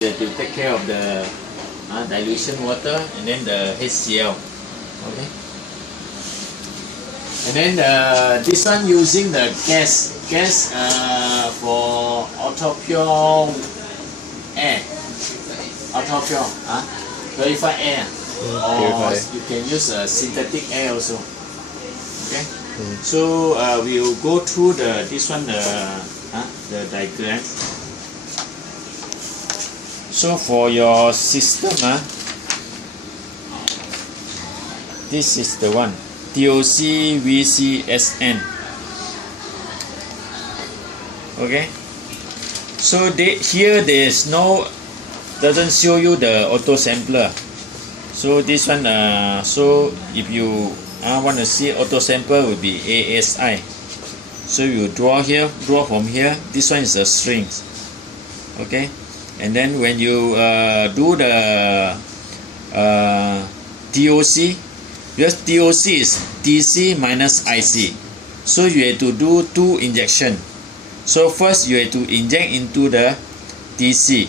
to take care of the dilution water and then the HCl. Okay. And then this one using the gas for ultra pure air, ultra pure purified air, or you can use synthetic air also. Okay. So we will go through this one the diagram. So for your system, this is the one, TOC VCSN. Okay. So here there is no, doesn't show you the auto sampler. So this one, so if you want to see auto sampler, will be ASI. So you draw here, draw from here. This one is a strings. Okay. And then when you do the TOC, because TOC is TC minus IC, so you have to do 2 injection. So first you have to inject into the TC.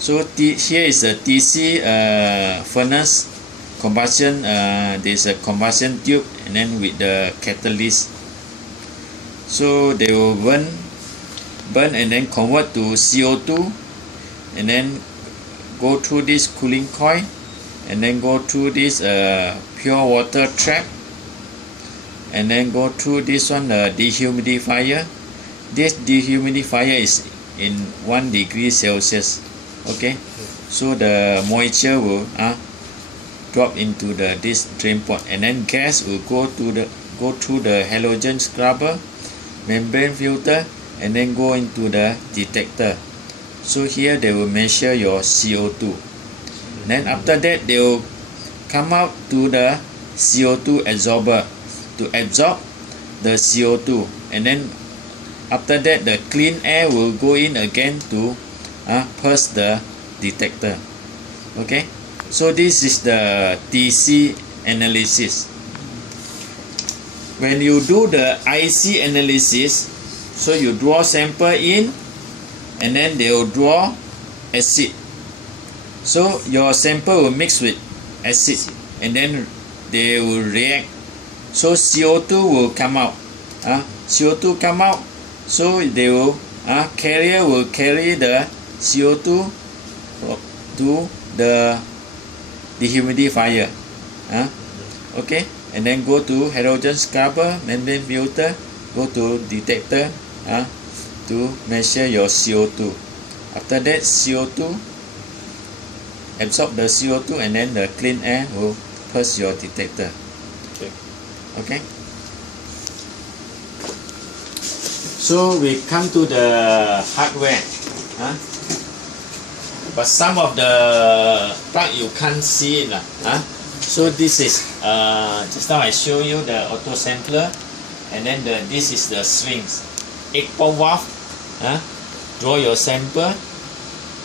So here is a TC furnace combustion. There is a combustion tube, and then with the catalyst. So they will burn and then convert to CO2. And then go through this cooling coil, and then go through this pure water trap, and then go through this one, the dehumidifier. This dehumidifier is in 1 degree Celsius. Okay, so the moisture will drop into this drain pot, and then gas will go through the halogen scrubber, membrane filter, and then go into the detector. So here they will measure your CO2. Then after that they will come out to the CO2 absorber to absorb the CO2, and then after that the clean air will go in again to purge the detector. Okay, so this is the TC analysis. When you do the IC analysis, so you draw sample in, and then they will draw acid. So your sample will mix with acid, and then they will react. So CO2 will come out. CO2 come out. So they will carrier will carry the CO2 to the dehumidifier. Okay, and then go to halogen scrubber, membrane filter, go to detector. To measure your CO2. After that, CO2, absorb the CO2, and then the clean air will purge your detector. Okay. So we come to the hardware. But some of the plug you can't see it. So this is just now I show you the auto sampler, and then this is the strings. 8-port valve. Draw your sample,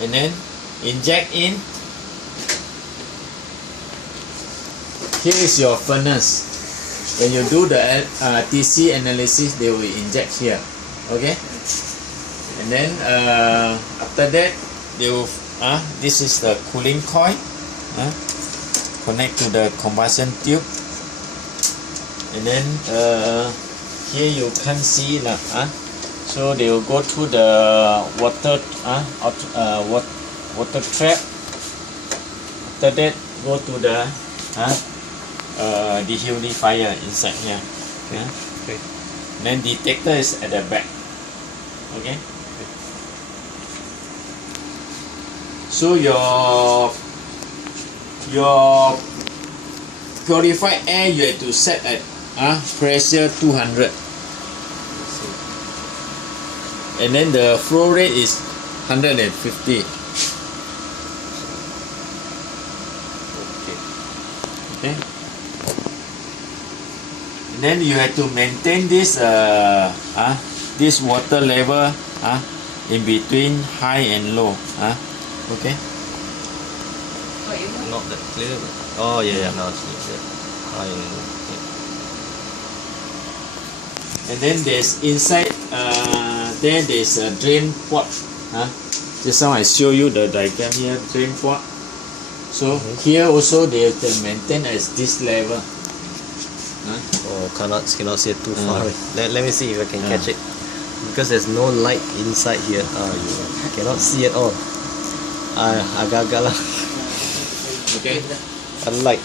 and then inject in. Here is your furnace. When you do the TC analysis, they will inject here. Okay, and then after that they will this is the cooling coil. Connect to the combustion tube, and then here you can't see lah. So they will go through the water water trap. After that, go to the dehumidifier inside here. Okay. Then detector is at the back. Okay. So your purified air you have to set at pressure 200. And then the flow rate is 150. Okay. And then you have to maintain this this water level in between high and low. Okay. Not that clear. Oh yeah, now it's clear. High and low. And then there's inside there's a drain pot Just now I show you the diagram here, drain port. So here also they have to maintain as this level. Oh, cannot see it too far. Let me see if I can catch it. Because there's no light inside here. You cannot see at all. Agak-agak lah. Okay. Unlight.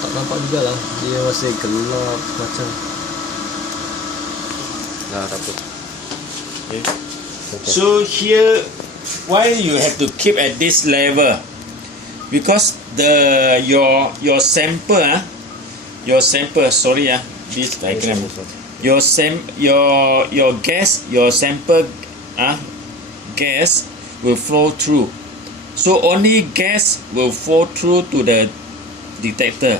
Tak nampak juga lah. Dia masih gelap macam. Tak apa. Okay. So here, why you have to keep at this level? Because your sample sorry this diagram, your sample gas will flow through. So only gas will flow through to the detector.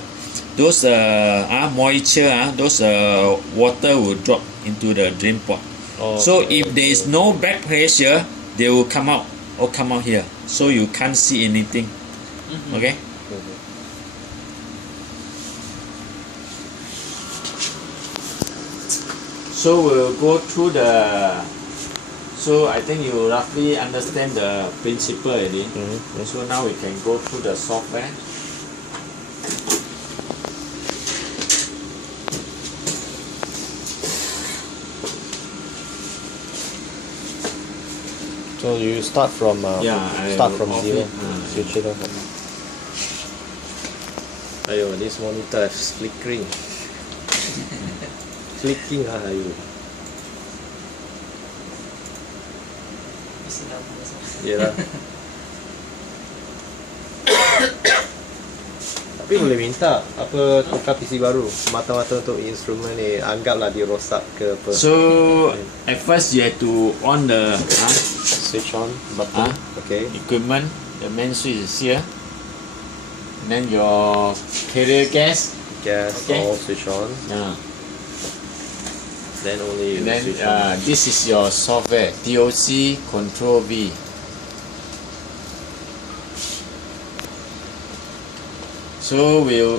Those moisture, those water will drop into the drain port. So if there is no back pressure, they will come out here. So you can't see anything. Okay. So we'll go through the. So I think you roughly understand the principle already. So now we can go through the software. So you start from zero. Switch it off. Ayo, this monitor is flickering. Flicking lah ayo. Yalah. Tapi boleh minta apa tukar PC baru semata-mata untuk instrumen ni, anggaplah dia rosak ke apa. So at first you have to on the switch on button. Okay. Equipment. The main switch is here. And then your carrier gas. All switch on. Then only and then switch on. this is your software, TOC Control V. So we'll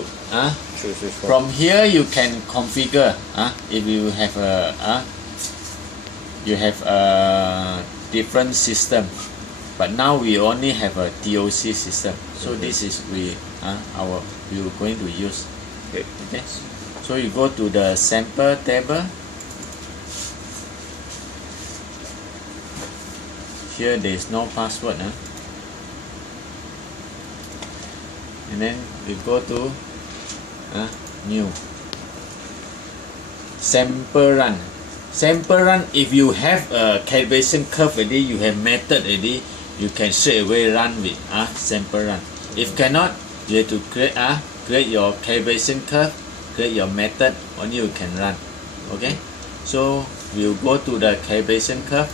from here you can configure if you have a different system, but now we only have a TOC system. So this is we are going to use. Okay. So you go to the sample table. Here there is no password. And then we go to new sample run. Sample run, if you have a calibration curve already, you have method already, you can straight away run with sample run. If cannot, you have to create your calibration curve, create your method, only you can run. Okay, so we'll go to the calibration curve,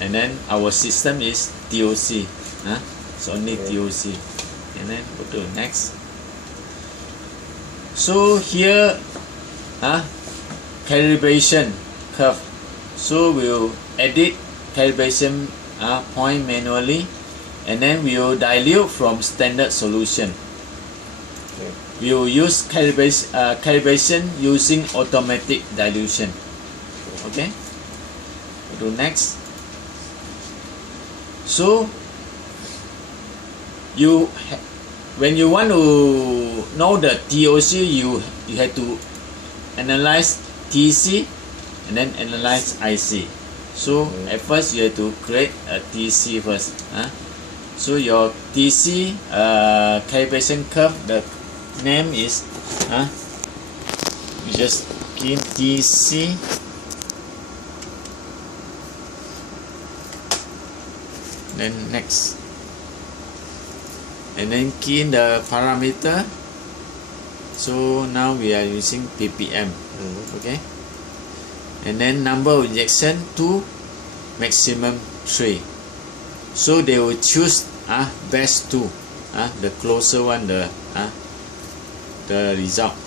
and then our system is TOC. It's only TOC. And then go to next. So here calibration curve. So we'll edit calibration point manually, and then we'll dilute from standard solution. We will use calibration using automatic dilution. Okay, go to next. So when you want to know the TOC, you have to analyze TC and then analyze IC. So at first you have to create a TC first. So your TC calibration curve, the name is you just key in TC. Then next. And then key in the parameter. So now we are using ppm. Okay, and then number of injection to maximum 3. So they will choose best 2, the closer one, the result.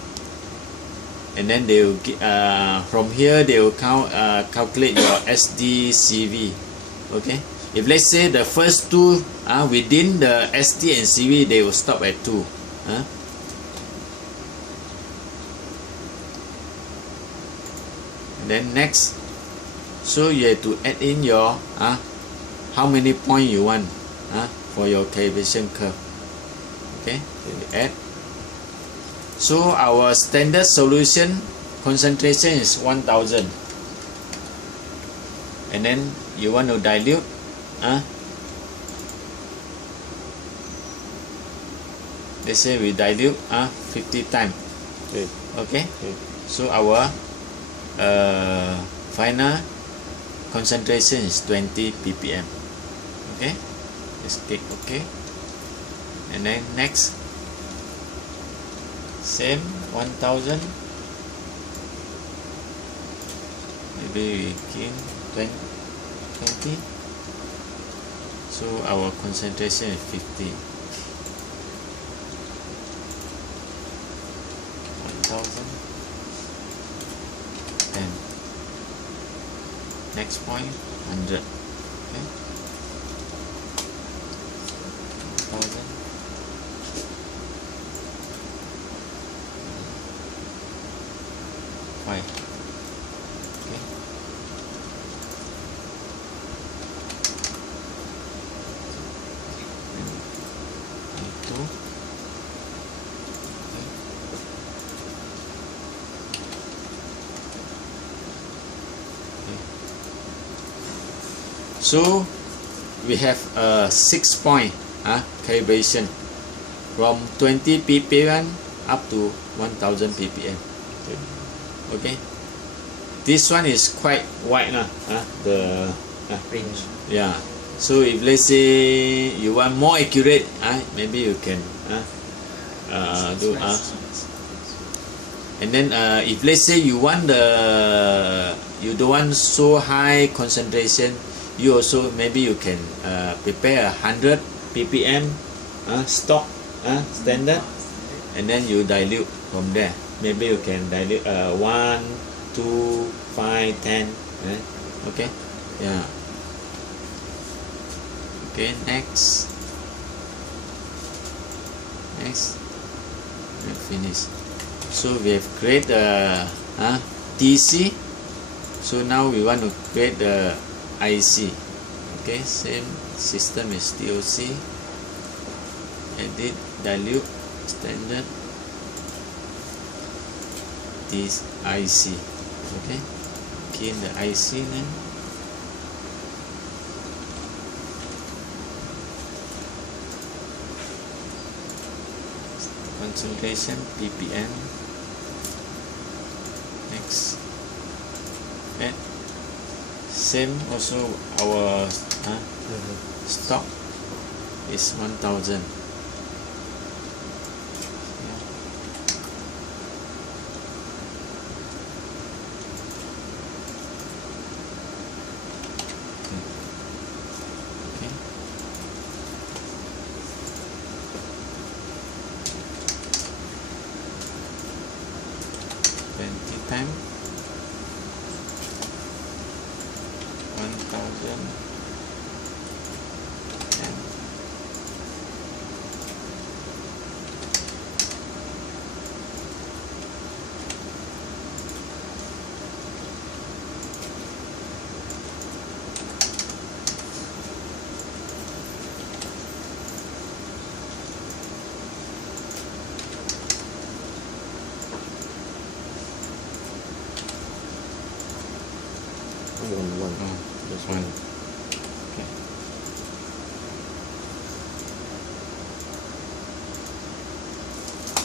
And then they will from here they will calculate your SD/CV. Okay, if let's say the first 2 within the SD and CV, they will stop at 2. Then next, so you have to add in your how many point you want for your calibration curve. Okay, you add. So our standard solution concentration is 1000, and then you want to dilute let's say we dilute 50 times. Okay. So our final concentration is 20 ppm. Okay, just click OK, and then next, same 1000, maybe we key 20, so our concentration is 50. 1000, and next point 100. Okay, 1000, okay, and 2. So we have a 6-point calibration from 20 ppm up to 1000 ppm. Okay, this one is quite wide the range. Yeah. So if let's say you want more accurate, maybe you can do and then if let's say you want you don't want so high concentration, you also maybe you can prepare 100 ppm stock standard, and then you dilute from there. Maybe you can dilute 1, 2, 5, 10. Okay, yeah. Okay, next, and finish. So we have created TC. So now we want to create the IC. Okay, same system is TOC, edit, dilute, standard, this IC. Okay, key in the IC name, concentration ppm. Next, add. Same also our stock is 1000. Okay. 20 times 1000, and this one. Okay.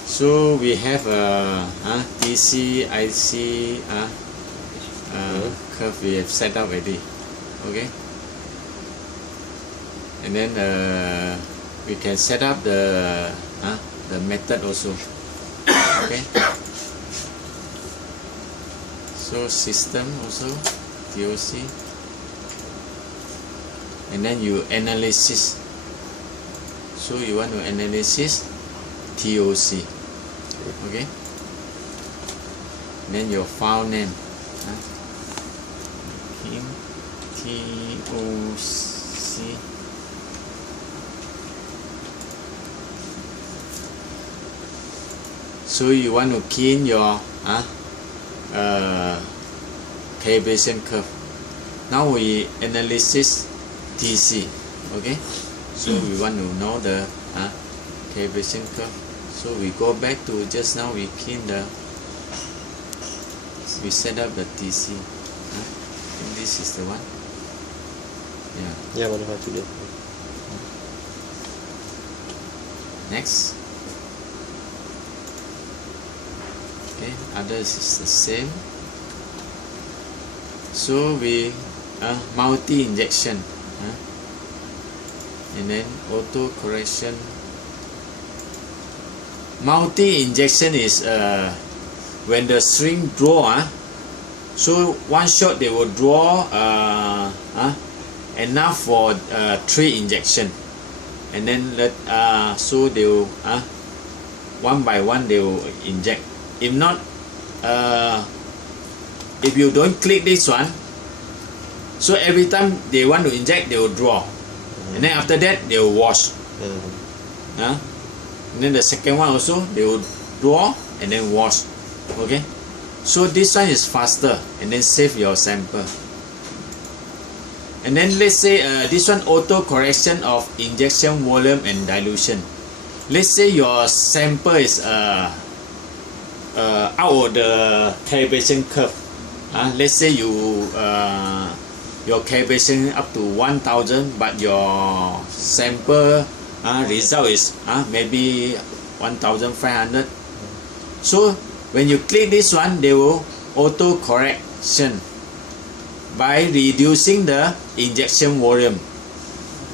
So we have TC, IC curve we have set up already. Okay, and then we can set up the method also. Okay, so system also TOC, and then you analysis. So you want to analysis TOC. Okay, then your file name TOC. So you want to key in your calibration curve. Now we analysis TC. Okay, so we want to know the calibration curve. So we go back to just now, we set up the TC. And this is the one. Yeah, modify today. Next. Okay, others is the same. So we multi injection, and then auto correction. Multi injection is when the string draw, so one shot they will draw enough for 3 injection, and then so they will one by one they will inject. If not, if you don't click this one, so every time they want to inject, they will draw, and then after that they will wash. And then the second one also, they will draw and then wash. Okay, so this one is faster, and then save your sample. And then let's say this one auto correction of injection volume and dilution. Let's say your sample is out of the calibration curve. Let's say you your calibration up to 1000, but your sample result is maybe 1500. So when you click this one, they will auto correction by reducing the injection volume.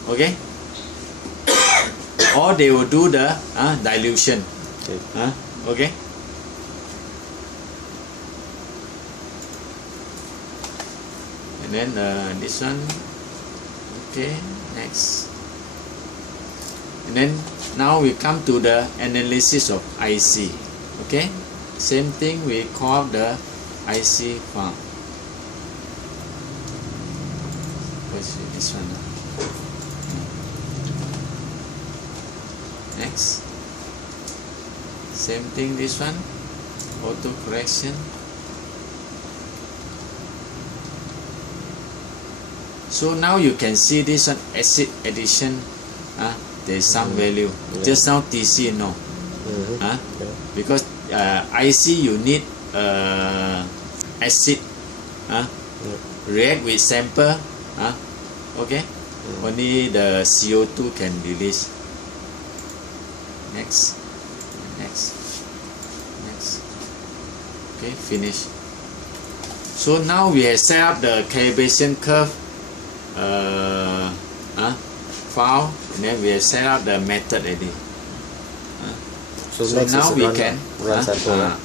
Okay, or they will do the dilution. Okay. And then this one. Okay, next. And then now we come to the analysis of IC. Okay, same thing, we call the IC file. What's this one? Next, same thing, this one, auto correction. So now you can see this one, acid addition, there is some value. Just now TC no, because IC you need acid react with sample, okay, only the CO2 can release. Next. Okay, finish. So now we have set up the calibration curve file, and then we have set up the method already. So now we can run sample.